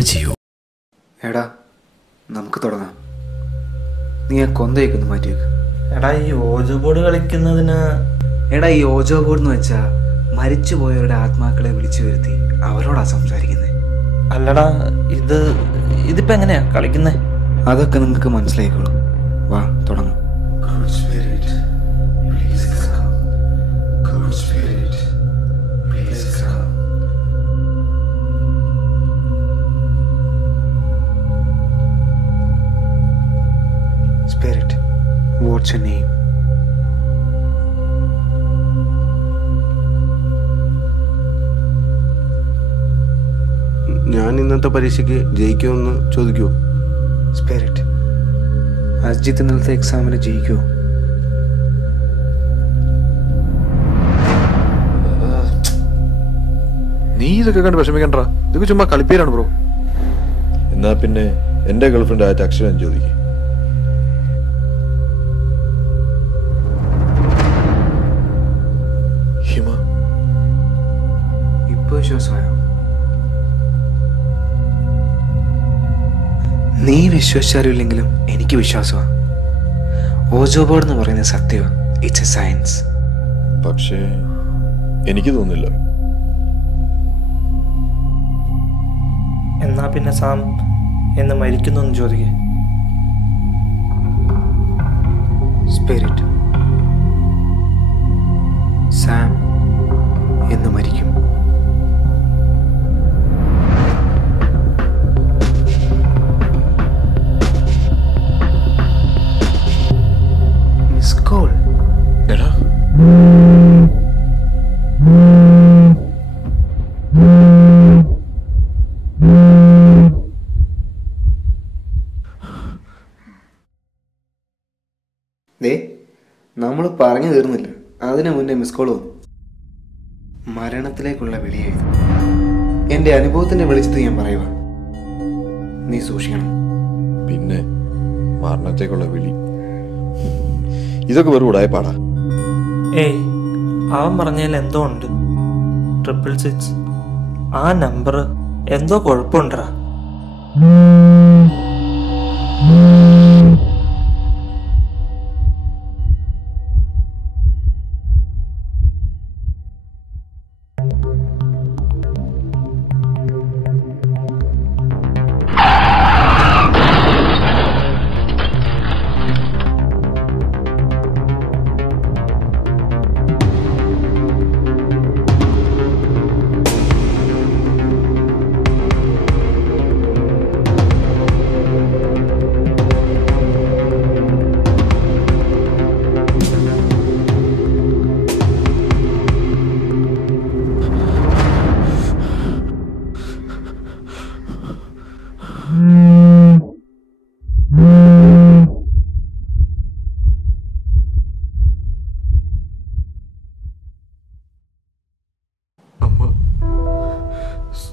ആജിയോ. എടാ നമുക്ക് തുടങ്ങാം. നീ ആ കൊന്തയൊക്കെ മാറ്റി വെക്ക്. എടാ ഈ ഓജോ ബോർഡ് കളിക്കുന്നതിന് എടാ ഈ ഓജോ ബോർഡ് എന്ന് വെച്ചാൽ മരിച്ചുപോയവരുടെ ആത്മാക്കളെ വിളിച്ചു വരുത്തി അവരോടാ സംസാരിക്കുന്നത്. അല്ലടാ ഇതിപ്പോ എങ്ങനെയാ കളിക്കുന്നേ? അതൊക്കെ നിങ്ങൾക്ക് മനസ്സിലായിക്കോളും. വാ തുടങ്ങാം. Spirit, what's your name? ഞാൻ ഇന്നത്തെ പരീക്ഷയ്ക്ക് ജയിക്കുമെന്ന് ചോദിക്കുമോ? സ്പിരിറ്റ്, അജിത്ത് ഇന്നലത്തെ എക്സാമിന് ജയിക്കുമോ? നീ ഇതൊക്കെ കണ്ട് വിഷമിക്കണ്ട. ഇതൊക്കെ ചുമ്മാ കളിപ്പേരാണ് ബ്രോ. എന്നാ പിന്നെ എൻ്റെ ഗേൾഫ്രണ്ട് ആയിട്ട് അക്ഷരം ചോദിക്കും. ഹിമ, ഇപ്പൊ വിശ്വാസമായോ? നീ വിശ്വസിച്ചാറില്ലെങ്കിലും എനിക്ക് വിശ്വാസമാണ്. ഓജോ ബോർഡ് എന്ന് പറയുന്നത് സത്യമാണ്. It's A science. പക്ഷേ എനിക്ക് തോന്നില്ല. എന്നാ പിന്നെ സാം എന്ന് മരിക്കുന്നു എന്ന് ചോദിക്കേ. സ്പിരിറ്റ്, സാം എന്ന് മരിക്കും. Miss call. എടാ നമ്മൾ പറഞ്ഞു തീർന്നില്ല. അതിനു മുന്നേ മിസ് കോൾ വന്നു. മരണത്തിലേക്കുള്ള വിളിയായിരുന്നു. എൻ്റെ അനുഭവത്തിൻ്റെ വെളിച്ചത്തിൽ ഞാൻ പറയുക, നീ സൂക്ഷിക്കണം. പിന്നെ മരണത്തേക്കുള്ള വിളി, ഇതൊക്കെ വെറും ഉടായിപ്പാടാ. ഏയ്, അവൻ പറഞ്ഞതിൽ എന്തോ ഉണ്ട്. 666 ആ നമ്പർ എന്തോ കുഴപ്പമുണ്ടാ.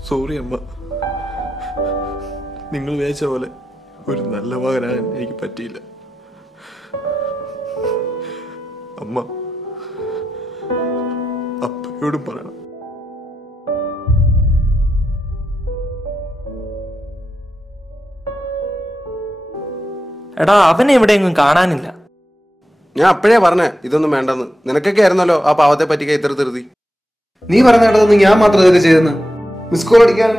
സോറി അമ്മ. നിങ്ങൾ വിചാരിച്ച പോലെ ഒരു നല്ല മകനാകാൻ എനിക്ക് പറ്റിയില്ല. അമ്മ അപ്പയോടും പറയണം. എടാ അവനെ എവിടെയെങ്കിലും കാണാനില്ല. ഞാൻ അപ്പോഴേ പറഞ്ഞേ ഇതൊന്നും വേണ്ടെന്ന്. നിനക്കൊക്കെ ആയിരുന്നല്ലോ ആ പാവത്തെ പറ്റിക്കാൻ ഇത്ര ധൃതി. നീ പറഞ്ഞിട്ടൊന്നും ഞാൻ മാത്രം ഇതൊക്കെ ചെയ്തെന്ന്. മിസ് കോൾ അടിക്കാൻ,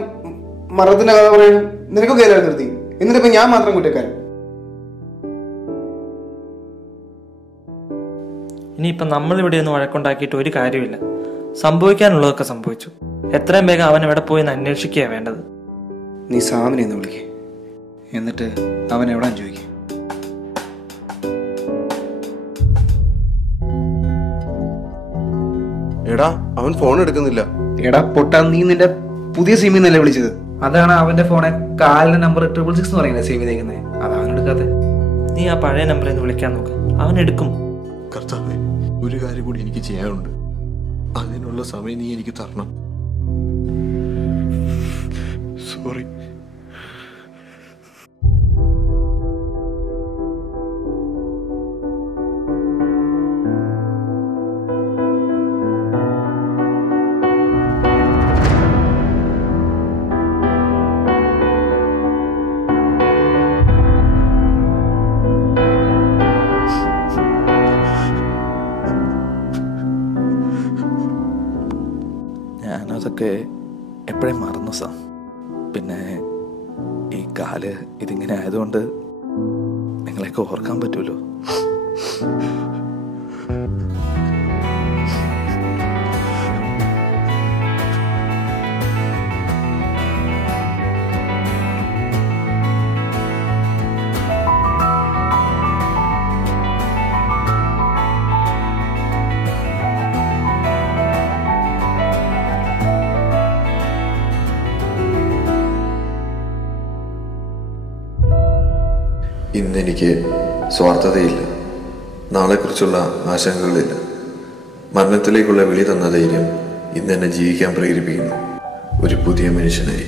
മരണത്തിന്റെ കഥ പറയാനും നിനക്കൊക്കെ ആയിരുന്നു നിർത്തി. എന്നിട്ടിപ്പോ ഞാൻ മാത്രം കുറ്റക്കാരൻ. ഇനിയിപ്പം നമ്മളിവിടെ ഒന്ന് വഴക്കുണ്ടാക്കിയിട്ട് ഒരു കാര്യമില്ല. സംഭവിക്കാനുള്ളതൊക്കെ സംഭവിച്ചു. എത്രയും വേഗം അവൻ എവിടെ പോയി എന്ന് അന്വേഷിക്കുകയാണ് വേണ്ടത്. നീ സാമിനെ ഒന്ന് വിളിക്കേ, എന്നിട്ട് അവൻ എവിടാൻ ചോദിക്കേ. എടാ അവൻ ഫോൺ എടുക്കുന്നില്ല. എടാ പൊട്ടാ, നീ നിന്റെ പുതിയ സിമ്മിൽ നിന്നല്ലേ വിളിച്ചത്? അതാണ് അവന്റെ ഫോണെ കാലിന്റെ നമ്പർ 666 എന്ന് പറയുന്നത് സേവ് ചെയ്തേക്കുന്നത്. അത് അവൻ എടുക്കാതെ. നീ ആ പഴയ നമ്പറിൽ നിന്ന് വിളിക്കാൻ നോക്ക്, അവൻ എടുക്കും. കർത്താവേ, ഒരു കാര്യം കൂടി എനിക്ക് ചെയ്യാനുണ്ട്. അതിനുള്ള സമയം നീ എനിക്ക് തരണം. സോറി. അതൊക്കെ എപ്പോഴേ മറന്നു സാം. പിന്നെ ഈ കാല് ഇതിങ്ങനെ ആയതുകൊണ്ട് നിങ്ങളെയൊക്കെ ഓർക്കാൻ പറ്റുമല്ലോ. ഇന്നെനിക്ക് സ്വാർത്ഥതയില്ല, നാളെക്കുറിച്ചുള്ള ആശങ്കകളില്ല. മരണത്തിലേക്കുള്ള വിളി തന്ന ധൈര്യം ഇന്നെന്നെ ജീവിക്കാൻ പ്രേരിപ്പിക്കുന്നു, ഒരു പുതിയ മനുഷ്യനായി.